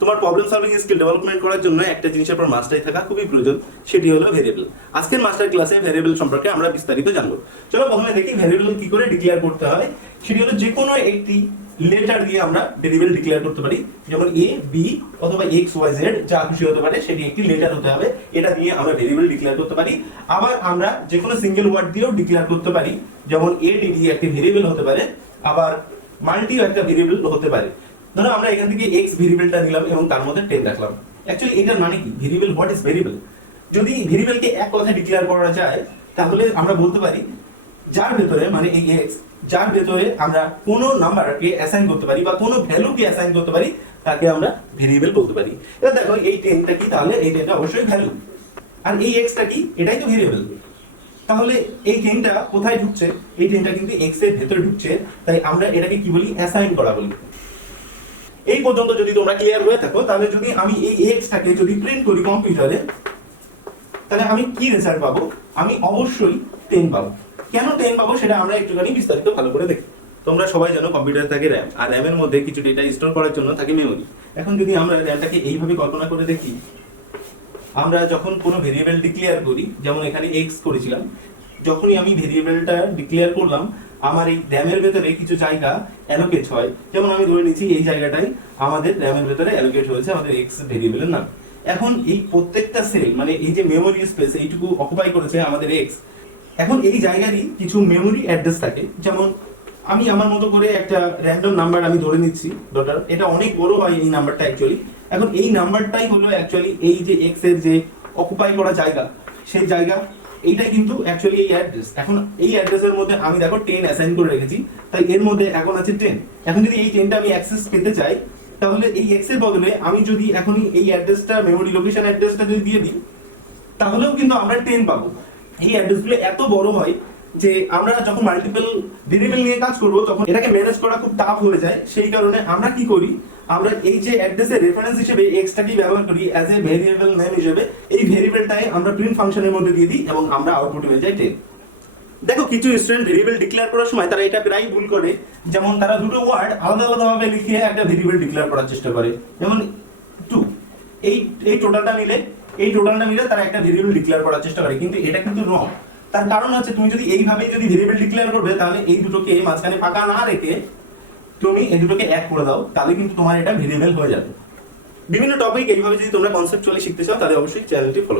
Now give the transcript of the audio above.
তোমার problem solving skill development করার জন্য একটা জিনিসের পর মাস্টারি থাকা খুবই প্রয়োজন, সেটি হলো ভেরিয়েবল। আজকের মাস্টার ক্লাসে ভেরিয়েবল সম্পর্কে আমরা বিস্তারিত জানবো। চলো প্রথমে দেখি ভেরিয়েবল কি করে ডিক্লেয়ার করতে হয়। সেটি হলো যে কোনো একটি লেটার দিয়ে আমরা ভেরিয়েবল ডিক্লেয়ার করতে পারি, যেমন এ বি অথবা এক্স ওয়াই জেড যা খুশি হতে পারে, সেটি একটি লেটার হতে হবে, এটা দিয়ে আমরা ভেরিয়েবল ডিক্লেয়ার করতে পারি। আবার আমরা যে কোনো সিঙ্গেল ওয়ার্ড দিয়েও ডিক্লেয়ার করতে পারি, যেমন এ ডি একটি ভেরিয়েবল হতে পারে, আবার মাল্টিও একটা ভেরিয়েবল হতে পারে। ধরো আমরা এখান থেকে x ভেরিয়েবলটা নিলাম এবং তার মধ্যে 10 রাখলাম। অ্যাকচুয়ালি এটার মানে কি, ভেরিয়েবল, হোয়াট ইজ ভেরিয়েবল? যদি ভেরিয়েবলকে এক কথায় ডিক্লেয়ার করা যায় তাহলে আমরা বলতে পারি যার ভেতরে, মানে এই x, যার ভেতরে আমরা কোনো নাম্বারকে অ্যাসাইন করতে পারি বা কোনো ভ্যালুকে অ্যাসাইন করতে পারি, তাকে আমরা ভেরিয়েবল বলতে পারি। এবার দেখো এই 10টা কি, তাহলে এই 10টা অবশ্যই ভ্যালু, আর এই x-টা কি, এটাই তো ভেরিয়েবল। তাহলে এই 10টা কোথায় ঢুকছে? এই 10টা কিন্তু x এর ভেতরে ঢুকছে, তাই আমরা এটাকে কি বলি, অ্যাসাইন করা বলি। এই পর্যন্ত যদি তোমরা ক্লিয়ার হয়ে থাকো, তাহলে যদি আমি এই x-টাকে যদি প্রিন্ট করি কম্পিউটারে, তাহলে আমি কি রেজাল্ট পাবো? আমি অবশ্যই 10 পাবো। কেন 10 পাবো সেটা আমরা একটুখানি বিস্তারিত ভালো করে দেখি। তোমরা সবাই জানো কম্পিউটারে থাকে র্যাম, আর র্যামের মধ্যে কিছু ডেটা স্টোর করার জন্য থাকে মেমরি। এখন যদি আমরা র্যামটাকে এইভাবে কল্পনা করে দেখি, আমরা যখন কোনো ভেরিয়েবল ডিক্লেয়ার করি, যেমন এখানে x করেছিলাম, যখনই আমি ভেরিয়েবলটা ডিক্লেয়ার করলাম, আমার এই র্যামের ভেতরে কিছু জায়গা অ্যালোকেট হয়। যেমন আমি ধরে নিচ্ছি এই জায়গাটাই আমাদের র্যামের ভেতরে অ্যালোকেট হয়েছে আমাদের x ভেরিয়েবলের নাম। এখন এই প্রত্যেকটা সেল, মানে এই যে মেমোরি স্পেস এইটুকু অকুপাই করেছে আমাদের x, এখন এই জায়গারই কিছু মেমোরি অ্যাড্রেস থাকে। যেমন আমি আমার মতো করে একটা র্যান্ডম নাম্বার আমি ধরে নিচ্ছি ডটার, এটা অনেক বড় হয় এই নাম্বারটা অ্যাকচুয়ালি। এখন এই নাম্বারটাই হলো অ্যাকচুয়ালি এই যে x এর যে অকুপাই করা জায়গা, সেই জায়গা এইটা কিন্তু অ্যাকচুয়ালি এই অ্যাড্রেস। এখন এই অ্যাড্রেসের মধ্যে আমি দেখো 10 অ্যাসাইন করে রেখেছি, তাই এর মধ্যে এখন আছে 10। এখন যদি এই 10টা আমি অ্যাক্সেস পেতে চাই, তাহলে এই x এর বদলে আমি যদি এখনই এই অ্যাড্রেসটা, মেমোরি লোকেশন অ্যাড্রেসটা যদি দিয়ে দিই, তাহলেও কিন্তু আমরা 10 পাবো। এই অ্যাড্রেসগুলো এত বড় হয় যে আমরা যখন মাল্টিপল ভেরিয়েবল নিয়ে কাজ করব, তখন এটাকে ম্যানেজ করা খুব টাফ হয়ে যায়। সেই কারণে আমরা কি করি, আমরা এই যে অ্যাড্রেসের রেফারেন্স হিসেবে x-টাকেই ব্যবহার করি অ্যাজ এ ভেরিয়েবল নেম হিসেবে। এই ভেরিয়েবলটাই আমরা প্রিন্ট ফাংশনের মধ্যে দিয়ে দিই এবং আমরা আউটপুট হয়ে যায় 10। দেখো কিছু স্টুডেন্ট ভেরিয়েবল ডিক্লেয়ার করার সময় তারা এটা প্রায় ভুল করে, যেমন তারা দুটো ওয়ার্ড আলাদা আলাদা ভাবে লিখে একটা ভেরিয়েবল ডিক্লেয়ার করার চেষ্টা করে। যেমন 2, এই টোটালটা মিলে তারা একটা ভেরিয়েবল ডিক্লেয়ার করার চেষ্টা করে, কিন্তু এটা কিন্তু রং। তার কারণ হচ্ছে, তুমি যদি এইভাবে যদি ভেরিয়েবল ডিক্লেয়ার করবে, তাহলে এই দুটোকে মাঝখানে ফাঁকা না রেখে তুমি এই দুটোকে এক করে দাও, তাহলে কিন্তু তোমার এটা ভেরিয়েবল হয়ে যাবে। বিভিন্ন টপিক এইভাবে যদি তোমরা কনসেপ্টুয়ালি শিখতে চাও, তাহলে অবশ্যই চ্যানেলটি ফলো